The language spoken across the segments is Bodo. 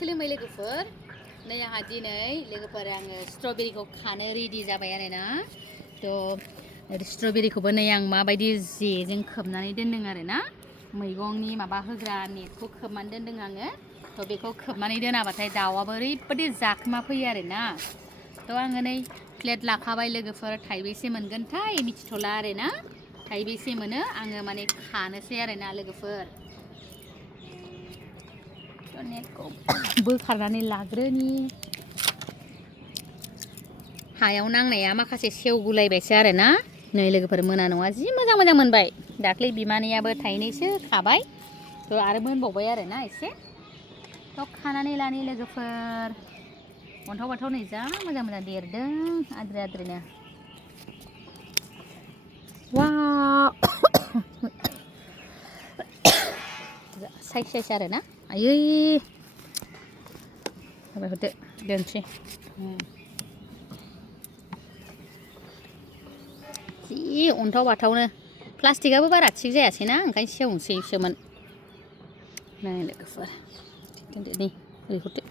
खुलुमबाय लोगोफोर नै आंहा दिनै लोगोफोर आङो स्ट्रबेरिखौ खानो रेडि जाबाय आरोना थ' स्ट्रबेरिखौबो नै आं माबायदि जेजों खोबनानै दोनदों आरोना मैगंनि माबा होग्रा नेटखौ खोबनानै दोनदों आङो थ' बेखौ खोबनानै दोनाबाथाय दाउआबो ओरैबायदि जाखोमा फैयो आरोना थ' आङो नै प्लेट लाखाबाय लोगोफोर थाइबेसे मोनगोनथाय मिथिथ'ला आरोना थाइबेसे मोनो आङो माने खानोसै आरोना लोगोफोर नेटखौ बोखारनानै लाग्रोनि हायाव नांनाया माखासे सेवगुलायबायसो आरोना नै लोगोफोर मोना नङा जि मोजां मोजां मोनबाय दाख्लै बिमानैयाबो थाइनैसो खाबाय थ' आरो मोनबावबाय आरोना एसे थ' खानानै लानि लोगोफोर अन्थाव बाथाव नै जा मोजां मोजां देरदों आद्रि आद्रिनो वाव साइज साइज आरोना आयै होबाय हरदो दोनसै जि अन्थाव बाथावनो प्लास्टिकआबो बारा थिग जायासैना ओंखायनो सेवनोसैसोमोन नै लोगोफोर दोनदो नै ओरै हरदो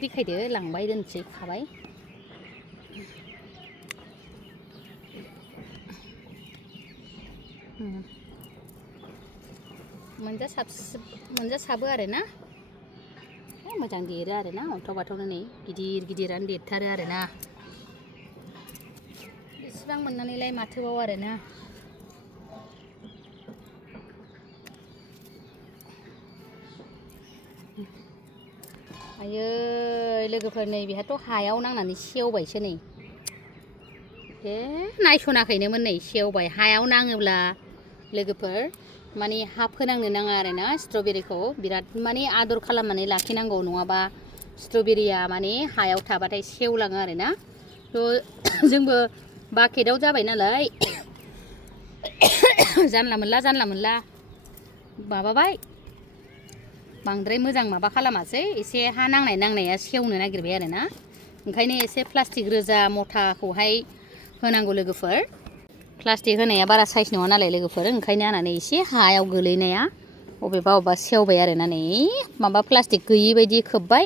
देखायदो लांबाय दोनसै खाबाय मोनजासाबो आरोना मोजां देरो आरोना अन्थाव बाथावनो नै गिदिर गिदिरानो देरथारो आरोना बेसेबां मोननानैलाय माथोबाव आरोना आयै लोगोफोर नै बेहाथ' हायाव नांनानै सेवबायसो नै नायसनाखैनोमोन नै सेवबाय हायाव नाङोब्ला लोगोफोर माने हा फोनांनो नाङा आरोना स्ट्रबेरिखौ बिराद माने आदर खालामनानै लाखिनांगौ नङाबा स्ट्रबेरिया माने हायाव थाबाथाय सेवलाङो आरोना थ' जोंबो बाकेटाव जाबाय नालाय जानला मोनला माबाबाय बांद्राय मोजां माबा खालामासै एसे हा नांनाया सेवनो नागिरबाय आरोना ओंखायनो एसे प्लास्टिक रोजा मथाखौहाय होनांगौ लोगोफोर प्लास्टिक होनाया बारा साइज नङा नालाय लोगोफोर ओंखायनो आंना एसे हायाव गोलैनाया अबेबा सेवबाय आरोना नै माबा प्लास्टिक गैयि बायदि खोबबाय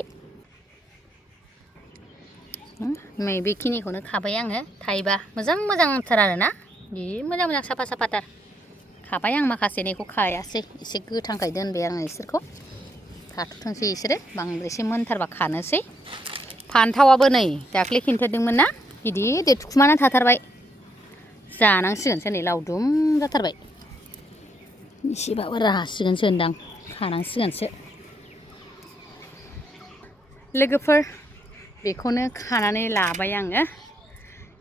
नै बेखिनिखौनो खाबाय आङो थाइबा मोजांथार आरोना जि मोजां साफा साफाथार खाबाय आं माखासेनिखौ खायासै एसे गोथांखाय दोनबाय आङो इसोरखौ थाथ'थोंसै इसोरो बांद्रायसे मोनथारबा खानोसै फान्थावाबो नै दाख्लै खिन्थादोंमोन ना गिदिर देरथुखुमाना थाथारबाय जानांसिगोनसो नै लावदुम जाथारबाय एसेबाबो रासिगोनसो होनदां खानांसिगोनसो लोगोफोर बेखौनो खानानै लाबाय आङो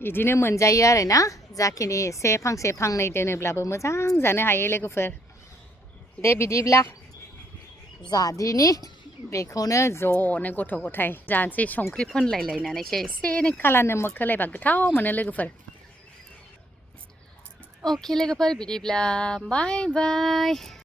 बिदिनो मोनजायो आरोना जाखिनि एसे फांसे फांनै दोनोब्लाबो मोजां जानो हायो लोगोफोर दे बिदिब्ला जादिनि बेखौनो ज'नो गथ' गथाय जानोसै संख्रि फोनलायलायनानैसो एसे एनै कालार नमक होलायबा गोथाव मोनो लोगोफोर अके लोगोफोर बिदिब्ला बाय बाय